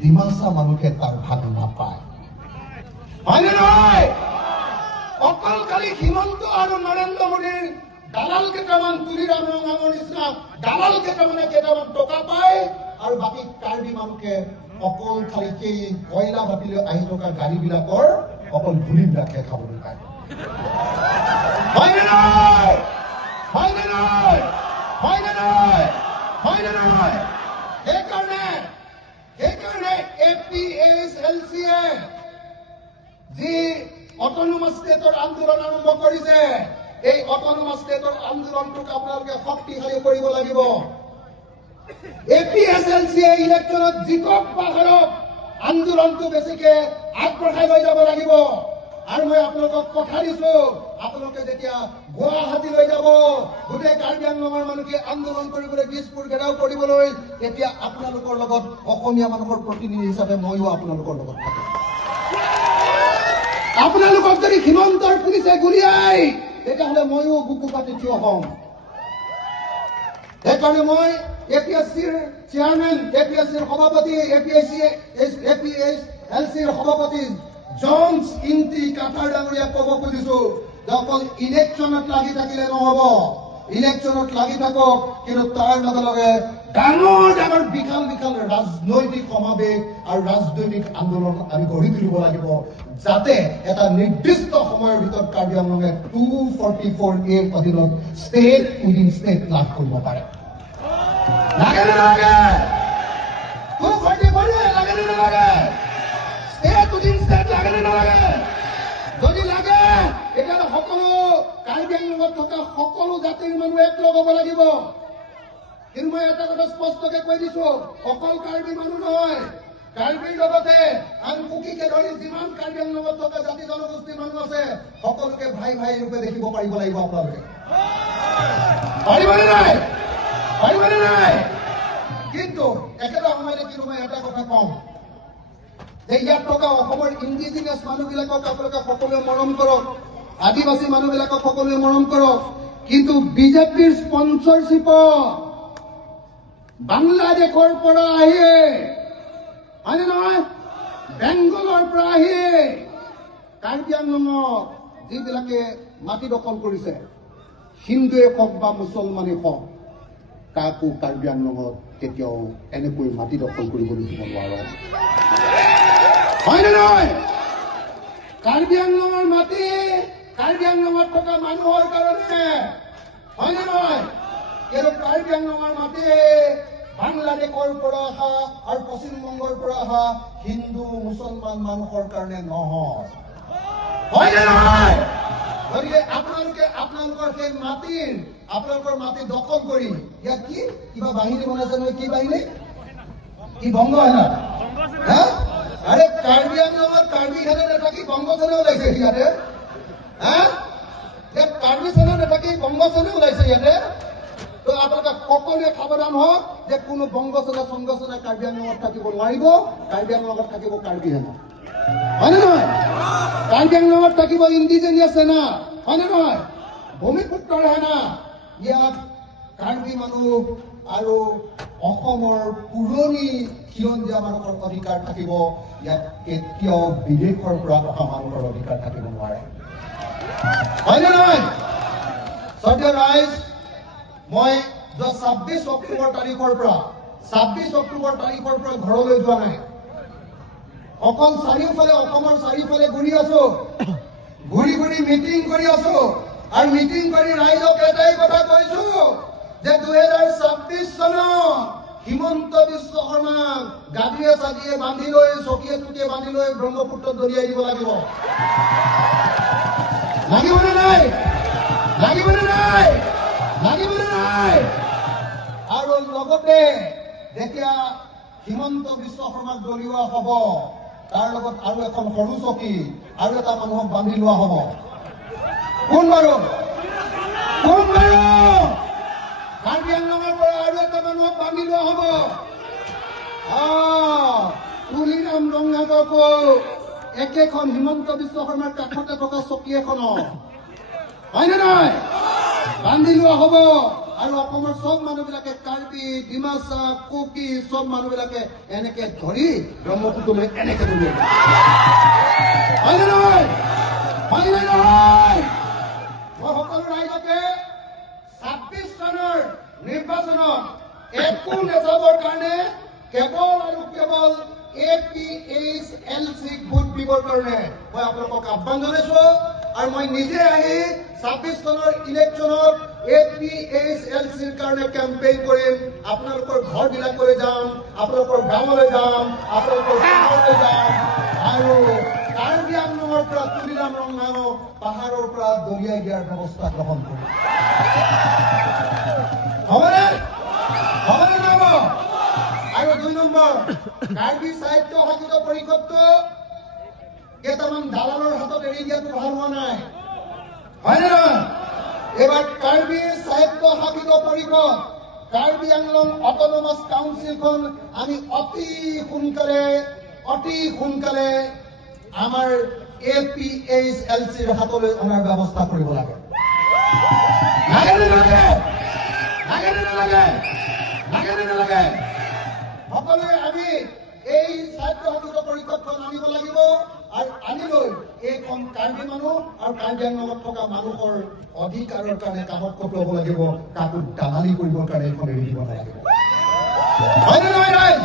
ডিমাচা মানুহে তাৰ ভাগ নাপায় হয়নে নহয় অকল খালি হিমন্ত আৰু নৰেন্দ্ৰ মোদীৰ দালাল কেইটামান তুলিৰাম ৰঙাঙৰ নিচিনা দালাল কেইটামান টকা পায় আৰু বাকী কাৰ্বি মানুহে অকল খালি সেই কয়লা ভাবিলৈ আহি থকা গাড়ীবিলাকৰ অকল ধূলিবিলাকহে খাবলৈ পায় হয়নে নহয় হয়নে নহয় হয়নে নহয় হয়নে নহয় সেইকাৰণে APSLCয়ে যি অটোনমাস ষ্টেটৰ আন্দোলন আৰম্ভ কৰিছে এই অটোনমাস ষ্টেটৰ আন্দোলনটোক আপোনালোকে শক্তিশালী কৰিব লাগিব APSLCয়ে ইলেকশ্যনত জিকক বা হাৰক আন্দোলনটো বেছিকে আগবঢ়াই লৈ যাব লাগিব আৰু মই আপোনালোকক কথা দিছো আপোনালোকে যেতিয়া গুৱাহাটীলৈ যাব গোটেই কাৰ্বি আংলঙৰ মানুহে আন্দোলন কৰিবলৈ দিছপুৰ ঘেৰাও কৰিবলৈ তেতিয়া আপোনালোকৰ লগত অসমীয়া মানুহৰ প্ৰতিনিধি হিচাপে ময়ো আপোনালোকৰ লগত থাকিম আপোনালোকক যদি হিমন্তৰ পুলিচে গুলিয়াই তেতিয়াহ'লে ময়ো বুকু পাতি থিয় হ'ম সেইকাৰণে মই APSCৰ চেয়াৰমেন APSCৰ সভাপতি APSLCৰ সভাপতি জনছ ইন্টি কাটাৰ ডাঙৰীয়াক ক'ব খুজিছো যে অকল ইলেকশ্যনত লাগি থাকিলে নহ'ব ইলেকশ্যনত লাগি থাকক কিন্তু তাৰ লগে লগে ডাঙৰ বিশাল ৰাজনৈতিক সমাৱেশ আৰু ৰাজনৈতিক আন্দোলন আমি গঢ়ি তুলিব লাগিব যাতে এটা নিৰ্দিষ্ট সময়ৰ ভিতৰত কাৰ্বি আংলঙে 244A অধীনত ষ্টেট উইদিন ষ্টেট লাভ কৰিব পাৰে লাগে নে নালাগে 244A লাগে নে নালাগে ষ্টেট উইদিন ষ্টেট লাগে নে নালাগে যদি লাগে এতিয়ালৈ সকলো কাৰ্বি আংলঙত থকা সকলো জাতিৰ মানুহ একলগ হ'ব লাগিব কিন্তু মই এটা কথা স্পষ্টকে কৈ দিছো অকল কাৰ্বি মানুহ নহয় কাৰ্বিৰ লগতে আন কুকিকে ধৰি যিমান কাৰ্বি আংলঙত থকা জাতি জনগোষ্ঠীৰ মানুহ আছে সকলোকে ভাই ৰূপে দেখিব পাৰিব লাগিব আপোনালোকে পাৰিবনে নাই কিন্তু একেটা সময়তে কিন্তু মই এটা কথা কওঁ যে ইয়াত থকা অসমৰ ইণ্ডিজিনিয়াছ মানুহবিলাকক আপোনালোকে সকলোৱে মৰম কৰক আদিবাসী মানুহবিলাকক সকলোৱে মৰম কৰক কিন্তু বিজেপিৰ স্পন্সৰশ্বিপত বাংলাদেশৰ পৰা আহি হয়নে নহয় বেংগলৰ পৰা আহি কাৰ্বি আংলঙত যিবিলাকে মাটি দখল কৰিছে হিন্দুৱে হওক বা মুছলমানে হওক কাকো কাৰ্বি আংলঙত কেতিয়াও এনেকৈ মাটি দখল কৰিবলৈ দিব নোৱাৰে হয়নে নহয় কাৰ্বি আংলঙৰ মাটি কাৰ্বি আংলঙত থকা মানুহৰ কাৰণে হয়নে নহয় কিন্তু কাৰ্বি আংলঙৰ মাটি বাংলাদেশৰ পৰা অহা আৰু পশ্চিমবংগৰ পৰা অহা হিন্দু মুছলমান মানুহৰ কাৰণে নহয় হয়নে নহয় গতিকে আপোনালোকৰ সেই আপোনালোকৰ মাটি দখল কৰি ইয়াত কি কিবা বাহিনী বনাইছে নহয় কি বাহিনী কি বংগ সেনা আৰে কাৰ্বি আংলঙত কাৰ্বি সেনা নাথাকি বংগ সেনা ওলাইছে ইয়াতে ইয়াত কাৰ্বি সেনা নাথাকি বংগ সেনা ওলাইছে ইয়াতে তো আপোনালোকে সকলোৱে সাৱধান হওক যে কোনো বংগ সেনা সংঘ সেনা কাৰ্বি আংলঙত থাকিব নোৱাৰিব কাৰ্বি আংলঙত থাকিব কাৰ্বি সেনা হয়নে নহয় কাৰ্বি আংলঙত থাকিব ইণ্ডিজিনিয়াছ সেনা হয়নে নহয় ভূমিপুত্ৰৰ সেনা ইয়াত কাৰ্বি মানুহ আৰু অসমৰ পুৰণি খিলঞ্জীয়া মানুহৰ অধিকাৰ থাকিব ইয়াত কেতিয়াও বিদেশৰ পৰা অহা মানুহৰ অধিকাৰ থাকিব নোৱাৰে হয়নে নহয় শ্ৰদ্ধেয় ৰাইজ মই 26 অক্টোবৰ তাৰিখৰ পৰা ঘৰলৈ যোৱা নাই অকল চাৰিওফালে অসমৰ চাৰিওফালে ঘূৰি আছো ঘূৰি মিটিং কৰি আছো আৰু মিটিং কৰি ৰাইজক এটাই কথা কৈছো যে 2026 চনত হিমন্ত বিশ্ব শৰ্মাক গাদিয়ে চাদিয়ে বান্ধি লৈ চকীয়ে টুকিয়ে বান্ধি লৈ ব্ৰহ্মপুত্ৰত দলিয়াই দিব লাগিবনে নাই আৰু লগতে যেতিয়া হিমন্ত বিশ্ব শৰ্মাক দলিওৱা হ'ব তাৰ লগত আৰু এখন সৰু চকী আৰু এটা মানুহক বান্ধি লোৱা হ'ব কোন বাৰু কাৰ্বি আংলঙৰ পৰা আৰু এটা মানুহক বান্ধি লোৱা হ'ব তুলিৰাম ৰঙাঙকো একেখন হিমন্ত বিশ্ব শৰ্মাৰ কাষতে থকা চকী এখনত হয়নে নহয় বান্ধি লোৱা হ'ব আৰু অসমৰ চব মানুহবিলাকে কাৰ্বি ডিমাচা কুকি চব মানুহবিলাকে এনেকে ধৰি ব্ৰহ্মপুত্ৰলৈ এনেকে দলিয়াই হয়নে নহয় হয়নে নহয় মই সকলো ৰাইজকে 26 চনৰ নিৰ্বাচনত একো নেযাবৰ কাৰণে কেৱল আৰু কেৱল APHLC ভোট দিবৰ কাৰণে মই আপোনালোকক আহ্বান জনাইছো আৰু মই নিজে আহি 26 চনৰ ইলেকশ্যনত APHLCৰ কাৰণে কেম্পেইন কৰিম আপোনালোকৰ ঘৰবিলাকলৈ যাম আপোনালোকৰ গাঁৱলৈ যাম আপোনালোকৰ চহৰলৈ যাম আৰু কাৰ্বি আংলঙৰ পৰা তুলিৰাম ৰঙাঙক পাহাৰৰ পৰা দলিয়াই দিয়াৰ ব্যৱস্থা গ্ৰহণ কৰিম হ'বনে হ'বনে নহ'ব আৰু 2 নম্বৰ কাৰ্বি সাহিত্য শাসিত পৰিষদটো কেইটামান দালালৰ হাতত এৰি দিয়াটো ভাল হোৱা নাই হয়নে নহয় এবাৰ কাৰ্বি সাহিত্য শাসিত পৰিষদ কাৰ্বি আংলং অট'নমাছ কাউন্সিলখন আমি অতি সোনকালে আমাৰ APHLCৰ হাতলৈ অনাৰ ব্যৱস্থা কৰিব লাগে নালাগে সকলোৱে আমি এই সাহিত্য শাসিত পৰিষদখন আনিব লাগিব আৰু আনিলৈ এইখন কাৰ্বি মানুহ আৰু কাৰ্বি আংলঙত থকা মানুহৰ অধিকাৰৰ কাৰণে কামত ল'ব লাগিব কাকো দালালি কৰিবৰ কাৰণে এইখন এৰি দিব নালাগিব হয়নে নহয় ৰাইজ